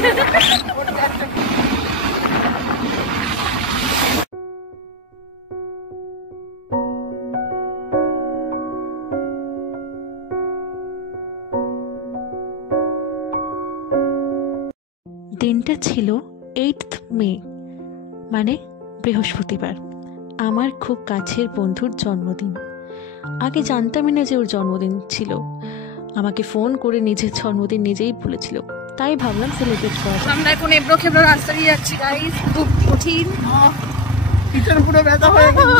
দিনটা ছিল 8th মে, মানে বৃহস্পতিবার। আমার খুব কাছের বন্ধুর জন্মদিন। আগে জানতামই না যে ওর জন্মদিন ছিল। আমাকে ফোন করে নিজের জন্মদিন নিজেই বলেছিল, তাই ভাবলাম সেলিব্রেট করা। আমরা এখন এবড়ো খেবড়ো রাস্তা দিয়ে যাচ্ছি গাইস, খুব কঠিন, পিছন পুরো ব্যথা হয়ে গেল।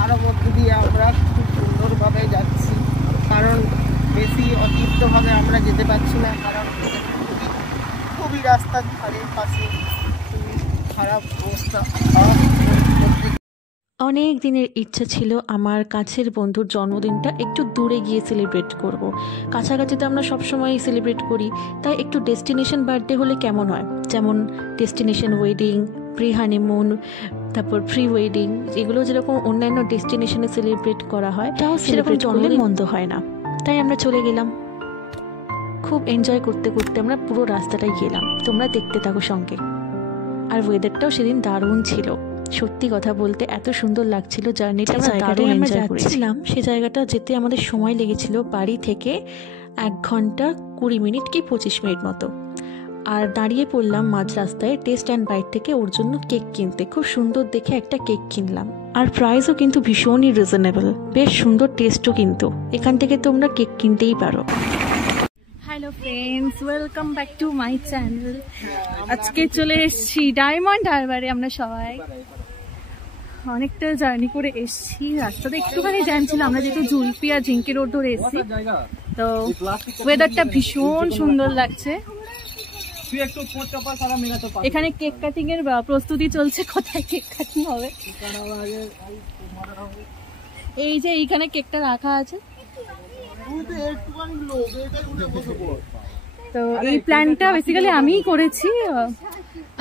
আরো মধ্যে দিয়ে আমরা খুব সুন্দরভাবে যাচ্ছি, কারণ বেশি অতিরিক্তভাবে আমরা যেতে পারছি না, কারণ খুবই রাস্তার ধারের পাশে খারাপ অবস্থা। অনেক দিনের ইচ্ছা ছিল আমার কাছের বন্ধুর জন্মদিনটা একটু দূরে গিয়ে সেলিব্রেট করব। কাছাকাছি তো আমরা সবসময় সেলিব্রেট করি, তাই একটু ডেস্টিনেশন বার্থডে হলে কেমন হয়, যেমন ডেস্টিনেশন ওয়েডিং, প্রি হানিমুন, তারপর প্রি ওয়েডিং, এগুলো যেরকম অন্যান্য ডেস্টিনেশনে সেলিব্রেট করা হয়, তাও সেরকম জন্মদিন মন্দ হয় না। তাই আমরা চলে গেলাম। খুব এনজয় করতে করতে আমরা পুরো রাস্তাটাই গেলাম, তোমরা দেখতে থাকো সঙ্গে। আর ওয়েদারটাও সেদিন দারুণ ছিল, সত্যি কথা বলতে এত সুন্দর লাগছিল জার্নিটা। জায়গাটায় আমরা যাচ্ছিলাম, সে জায়গাটা যেতে আমাদের সময় লেগেছিল বাড়ি থেকে 1 ঘন্টা 20 মিনিট কি 25 মিনিট মতো। আর দাঁড়িয়ে পড়লাম মাঝ রাস্তায় টেস্ট অ্যান্ড বাইট থেকে ওর জন্য কেক কিনতে। খুব সুন্দর দেখে একটা কেক কিনলাম, আর প্রাইসও কিন্তু ভীষণই রিজনেবল, বেশ সুন্দর টেস্টও কিন্তু। এখান থেকে তোমরা কেক কিনতেই পারো। Hello friends, welcome back to my channel. আজকে চলে এসেছি ডায়মন্ড হারবারে। আমরা সবাই অনেকটা জার্নি করে এসেছি, রাস্তাতে একটুখানি জ্যাম ছিল। আমরা যেহেতু জুলপি আর জিঙ্কি রোড ধরে এসেছি, তো ওয়েদারটা ভীষণ সুন্দর লাগছে। এখানে কেক কাটিং এর প্রস্তুতি চলছে। কোথায় কেক কাটিং হবে? এই যে এইখানে কেকটা রাখা আছে। তো এই প্ল্যানটা বেসিক্যালি আমিই করেছি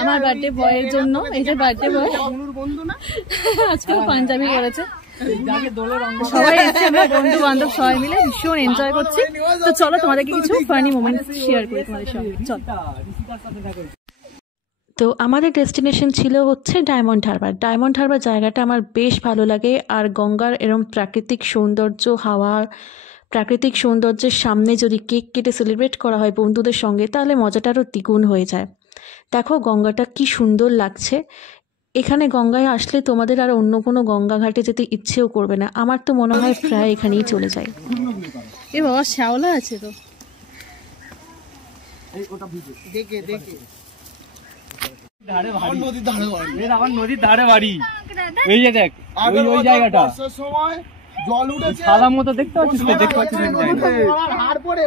আমার বার্থডে বয়ের জন্য। এই যে বার্থডে বয় আজকে পাঞ্জাবি করেছে, সবাই এসে আমরা বন্ধু বান্ধব সবাই মিলে ভীষণ এনজয় করছি। তো চলো তোমাদেরকে কিছু ফানি মোমেন্টস শেয়ার করি তোমাদের সঙ্গে। চলো। তো আমাদের ডেস্টিনেশন ছিল হচ্ছে ডায়মন্ড হারবার। ডায়মন্ড হারবার জায়গাটা আমার বেশ ভালো লাগে, আর গঙ্গার এরম প্রাকৃতিক সৌন্দর্য, হাওয়া, প্রাকৃতিক সৌন্দর্যের সামনে যদি কেক কেটে সেলিব্রেট করা হয় বন্ধুদের সঙ্গে, তাহলে মজাটা আরও দ্বিগুণ হয়ে যায়। দেখো গঙ্গাটা কি সুন্দর লাগছে। এখানে গঙ্গায় আসলে তোমাদের আর অন্য কোনো গঙ্গা ঘাটে যেতে ইচ্ছেও করবে না। আমার তো মনে হয় প্রায় এখানেই চলে যায়। এ বাবা, শ্যাওলা আছে তো, দেখে দেখে। নদীর ধারে বাড়ি, এই যে দেখ ওই জায়গাটা জল উঠেছে সাদা মতো দেখতে পাচ্ছিস, দেখতে পাচ্ছিস হাড় পড়ে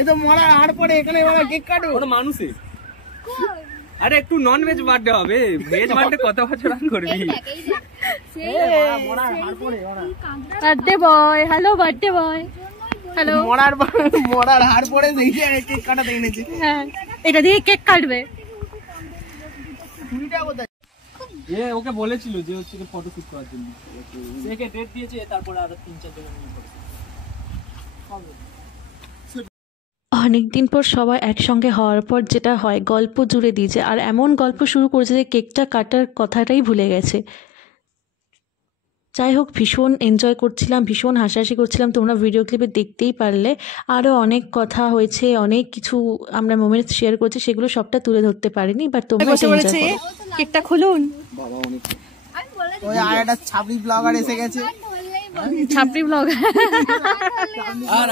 এটা মরার হাড় পড়ে। এখানে বাবা কেক কাটো, ওটা মানুষে। আরে একটু নন ভেজ বার্থডে হবে, ভেজ বার্থডে কত বছর আগে করবি? Birthday boy, hello birthday boy, hello. মরার হাড় পড়ে দেখে কেক কাটাতে এনেছে। হ্যাঁ, এটা দিয়ে কেক কাটবে। ওকে বলেছিল যে হচ্ছে ফটো শুট করার জন্য, একে ডেট দিয়েছে, তারপরে আরো 3-4 জন অনেকদিন পর সবাই একসঙ্গে হওয়ার পর যেটা হয়, গল্প জুড়ে দিয়েছে, আর এমন গল্প শুরু করেছে যে কেকটা কাটার কথাটাই ভুলে গেছে। যাই হোক, ভীষণ এনজয় করছিলাম, ভীষণ হাসাহাসি করছিলাম, তোমরা ভিডিও ক্লিপে দেখতেই পারলে। আরও অনেক কথা হয়েছে, অনেক কিছু আমরা মোমেন্টস শেয়ার করছি, সেগুলো সবটা তুলে ধরতে পারিনি, বাট তোমরা কেকটা খুলুন। ওই আর একটা ছাপড়ি ব্লগার এসে গেছে, ছাপড়ি ব্লগার।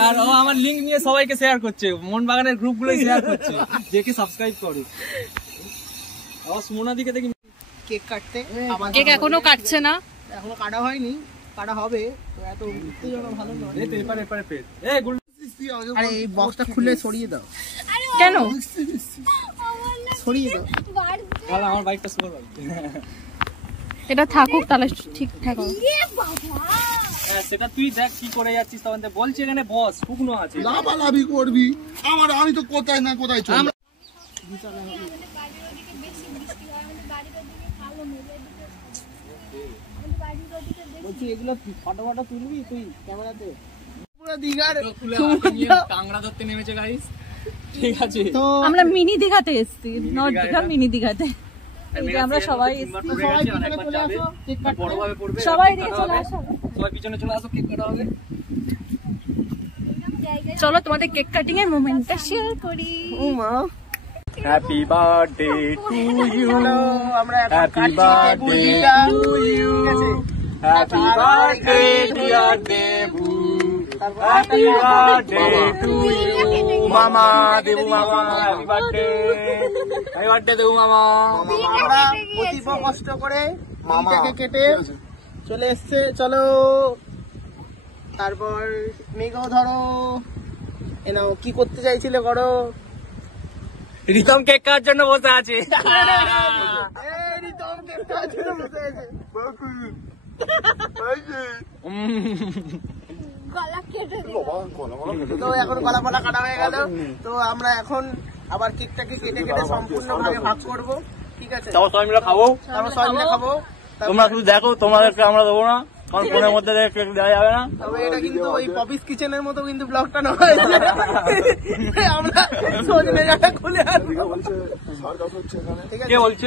আর ও আমার লিংক নিয়ে সবাইকে শেয়ার করছে, মন বাগানের গ্রুপগুলোই শেয়ার করছে, যে কে সাবস্ক্রাইব করো। আবার সুমনা দিকে দেখি কেক কাটতে, কেক এখনো কাটছে না, এখনো কাটা হয়নি, কাটা হবে। তো এত উত্তেজনা ভালো নয়। এপারে পেট। আরে এই বক্সটা খুলে সরিয়ে দাও। কেন সরিয়ে দাও? তাহলে আমার বাইকটা সুপার বাইক, এটা থাকুক তাহলে ঠিকঠাক হবে। সেটা তুই দেখ কি করে যাচ্ছিস। তখন বলছি এখানে বস শুকনো আছে, লাভালাভি করবি। আমি তো কোথায় না কোথায় চলে। বলছি এগুলো ফটো ফটো তুলবি তুই ক্যামেরাতে? পুরো দিঘার কাংড়া ধরতে নেমেছে গাইস, ঠিক আছে? তো আমরা মিনি দীঘাতে এসেছি, নট দীঘা, মিনি দীঘাতে। এই যে আমরা সবাই এসেছি, সবাই পিছনে চলে আসো, কেক কাট বড় ভাবে পড়বে, সবাই এদিকে চলে আসো, সবাই পিছনে চলে আসো, কেক কাটা হবে। চলো তোমাদের কেক কাটিং এর মোমেন্টটা শেয়ার করি। ও মা, হ্যাপি বার্থডে টু ইউ, আমরা এখন কাটছি cake to you, happy birthday dear Debu, happy birthday to you মামা, দেবু মামা, happy birthday, happy birthday Debu মামা। আমরা অতীব কষ্ট করে মামাকে কেটে চলে এসছে, চলো। তারপর মেঘও ধরো, এনাও কি করতে চাইছিলে করো। রিতম কেক খাওয়ার জন্য বসে আছে, রিতম কেক খাওয়ার জন্য বসে আছে। তো এখন গলা ফলা কাটা হয়ে গেল, তো আমরা এখন আবার কেকটাকে কেটে কেটে সম্পূর্ণ ভাগে ভাগ করবো, ঠিক আছে? তারপর সবাই মিলে খাবো, আমরা সবাই মিলে খাবো। তোমরা শুধু দেখো, তোমাদেরকে আমরা দেবো না, কারণ ফোনের মধ্যে কেক দেওয়া যাবে না। তবে এটা কিন্তু ওই পপিস কিচেনের মতো কিন্তু ব্লগটা না হয়েছে, আমরা সজনে ডাঁটা খুলে আনবো। কে বলছে?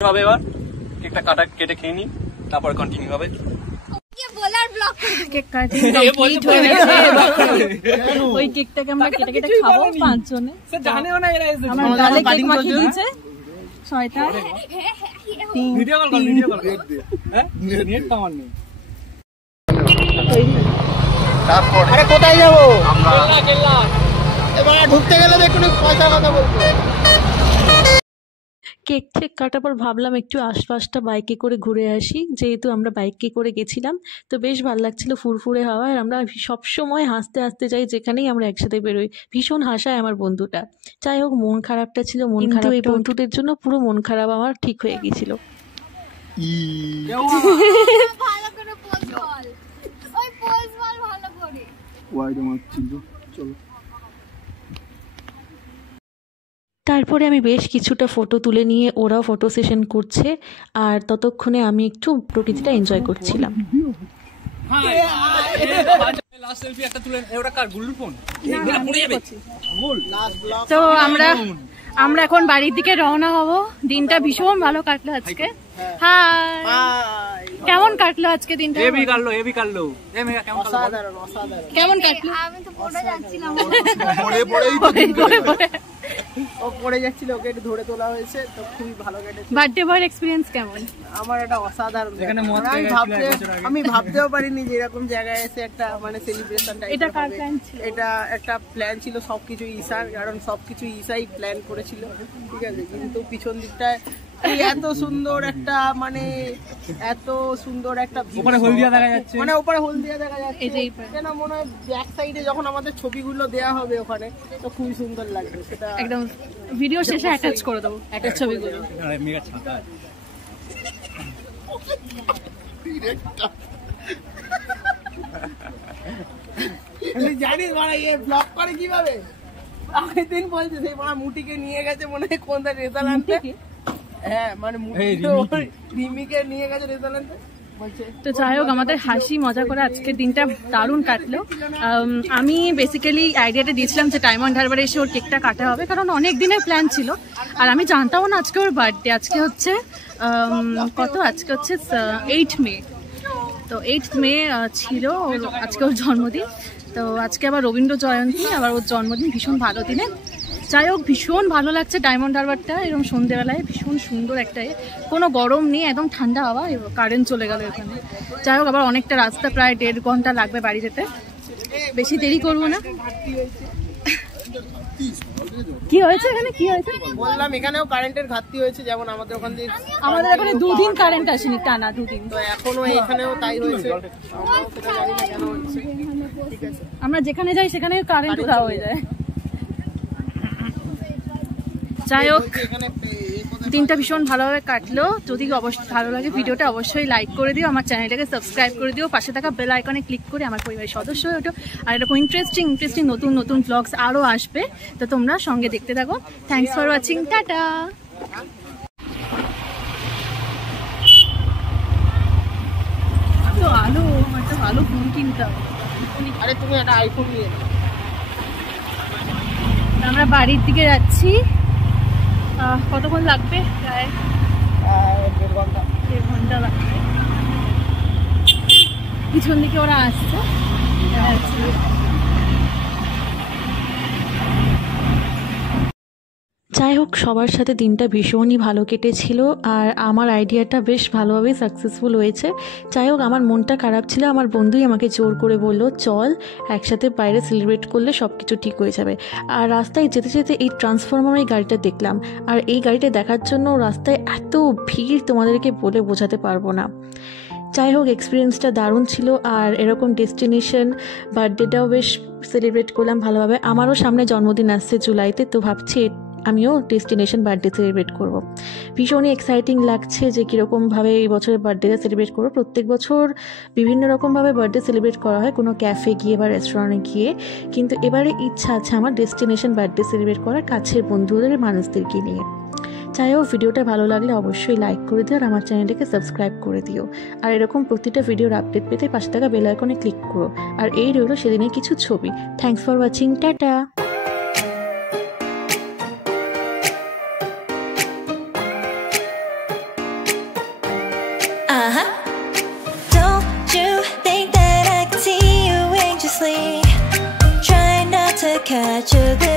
হবে এবার কেকটা কেটে খেয়ে নি, তারপর কন্টিনিউ হবে। কেক কাটিং কমপ্লিট হয়ে গেছে, ওই কেকটাকে আমরা কেটে কেটে খাবো 5 জনে। জানেও না এরা এসে আমার গালে কেক মাখিয়ে দিয়েছে শয়তান। ভিডিও কল কর, ভিডিও কল কর। হ্যাঁ নেট পাওয়ার নেই। তারপর আরে কোথায় যাবো আমরা? কেল্লা এবার ঢুকতে গেলে একটু পয়সা কথা বলবো। কেক টেক কাটার পর ভাবলাম একটু আশপাশটা বাইকে করে ঘুরে আসি, যেহেতু আমরা বাইকে করে গেছিলাম তো বেশ ভালো লাগছিল, ফুরফুরে হাওয়া। আর আমরা সবসময় হাসতে হাসতে যাই, যেখানেই আমরা একসাথে বেরোই। ভীষণ হাসায় আমার বন্ধুটা। যাই হোক, মন খারাপটা ছিল, মন খারাপ এই বন্ধুদের জন্য পুরো মন খারাপ আমার ঠিক হয়ে গিয়েছিল। তারপরে আমি বেশ কিছুটা ফটো তুলে নিয়ে ওরাও ফটো সেশন করছে, আর ততক্ষণে আমি একটু প্রকৃতিটা এনজয় করছিলাম। তো আমরা এখন বাড়ির দিকে রওনা হব। দিনটা ভীষণ ভালো কাটলো আজকে। হাই, কেমন কাটলো আজকে দিনটা? হেভি কাটলো, হেভি কাটলো। কেমন কাটলো? আমি তো পড়ে যাচ্ছিলাম, ও পড়ে যাচ্ছিল, ওকে একটু ধরে তোলা হয়েছে, তো খুবই ভালো কেটেছে। বার্থডে বয়ের এক্সপেরিয়েন্স কেমন? আমার এটা অসাধারণ, আমি ভাবতেও পারিনি যে এরকম জায়গায় এসে একটা মানে সেলিব্রেশনটা। এটা কার প্ল্যান ছিল? এটা একটা প্ল্যান ছিল, সবকিছু ঈশার, কারণ সবকিছু ঈশাই প্ল্যান করেছিল, ঠিক আছে? কিন্তু পিছন দিকটায় এত সুন্দর একটা মানে এত সুন্দর একটা উপরে হলদিয়া দেখা যাচ্ছে, মানে উপরে হলদিয়া দেখা যাচ্ছে। কেন মনে হয় ব্যাক সাইডে যখন আমাদের ছবিগুলো দেয়া হবে ওখানে, তো খুবই সুন্দর লাগবে। সেটা একদম ভিডিও শেষে অ্যাটাচ করে দেবো একটা ছবিগুলো। মেগা ছাতা জানিস মানে এই ব্লগ করে কিভাবে? আগের দিন বলছে সেই মানে মুটিকে নিয়ে গেছে মনে হয় কোন রেজাল্ট আনতে। হ্যাঁ মানে রিমিকে নিয়ে গেছে রেজাল্ট আনতে। তো যাই হোক, আমাদের হাসি মজা করে আজকের দিনটা দারুণ কাটলো। আমি বেসিক্যালি আইডিয়াটা দিয়েছিলাম যে ডায়মন্ড হারবারে এসে ওর কেকটা কাটা হবে, কারণ অনেক দিনের প্ল্যান ছিল। আর আমি জানতামও না আজকে ওর বার্থডে। আজকে হচ্ছে আজকে হচ্ছে 8 মে। তো 8 মে ছিল আজকে ওর জন্মদিন। তো আজকে আবার রবীন্দ্র জয়ন্তী, আবার ওর জন্মদিন, ভীষণ ভালো দিনে। যাই হোক, ভীষণ ভালো লাগছে ডায়মন্ড হারবারটা এরকম সন্ধ্যেবেলায়, ভীষণ সুন্দর একটা, কোনো গরম নেই, একদম ঠান্ডা হাওয়া। কারেন্ট চলে গেল এখানে। যাই হোক, আবার অনেকটা রাস্তা, প্রায় 1.5 ঘন্টা লাগবে বাড়ি যেতে। বেশি দেরি করবো না। কি হয়েছে এখানে? কি হয়েছে বললাম, এখানেও কারেন্টের ঘাটতি হয়েছে, যেমন আমাদের ওখান দিয়ে। আমাদের এখানে 2 দিন কারেন্ট আসেনি, টানা 2 দিন। তো এখনো এখানেও তাই হয়েছে, আমরা যেখানে যাই সেখানে কারেন্ট উঠা হয়ে যায়। যাই হোক, দিনটা ভীষণ ভালোভাবে কাটলো। যদি অবশ্যই ভালো লাগে ভিডিওটা অবশ্যই লাইক করে দিও, আমার চ্যানেলটাকে সাবস্ক্রাইব করে দিও, পাশে থাকা বেল আইকনে ক্লিক করে আমার পরিবারের সদস্য হয়ে ওঠো। আর এরকম ইন্টারেস্টিং নতুন ব্লগস আরও আসবে, তো তোমরা সঙ্গে দেখতে থাকো। Thanks for watching, tata. তো আলো, একটা ভালো ফোন কিনতাম। আরে তুমি একটা আইফোন নিয়ে নাও। আমরা বাড়ির দিকে যাচ্ছি। কতক্ষণ লাগবে? প্রায় 1.5 ঘন্টা লাগবে। পিছন দিকে ওরা আসছে। যাই হোক, সবার সাথে দিনটা ভীষণই ভালো কেটেছিল আর আমার আইডিয়াটা বেশ ভালোভাবেই সাকসেসফুল হয়েছে। যাই হোক, আমার মনটা খারাপ ছিল, আমার বন্ধুই আমাকে জোর করে বললো চল একসাথে বাইরে সেলিব্রেট করলে সব কিছু ঠিক হয়ে যাবে। আর রাস্তায় যেতে যেতে এই ট্রান্সফরমার এই গাড়িটা দেখলাম, আর এই গাড়িটা দেখার জন্য রাস্তায় এত ভিড় তোমাদেরকে বলে বোঝাতে পারবো না। যাই হোক, এক্সপিরিয়েন্সটা দারুণ ছিল। আর এরকম ডেস্টিনেশন বার্থডেটাও বেশ সেলিব্রেট করলাম ভালোভাবে। আমারও সামনে জন্মদিন আসছে জুলাইতে, তো ভাবছি আমিও ডেস্টিনেশন বার্থডে সেলিব্রেট করব। ভীষণই এক্সাইটিং লাগছে যে কীরকমভাবে এই বছরের বার্থডেটা সেলিব্রেট করবো। প্রত্যেক বছর বিভিন্ন রকমভাবে বার্থডে সেলিব্রেট করা হয়, কোনো ক্যাফে গিয়ে বা রেস্টুরেন্টে গিয়ে, কিন্তু এবারে ইচ্ছা আছে আমার ডেস্টিনেশন বার্থডে সেলিব্রেট করার, কাছের বন্ধুদের মানুষদেরকে নিয়ে। যাই হোক, ভিডিওটা ভালো লাগলে অবশ্যই লাইক করে দিও আর আমার চ্যানেলটাকে সাবস্ক্রাইব করে দিও। আর এরকম প্রতিটা ভিডিওর আপডেট পেতে পাশে থাকা বেল আইকনে ক্লিক করো। আর এই রইল সেদিনের কিছু ছবি। Thanks for watching, tata. Don't you think that I can see you anxiously, trying not to catch a glimpse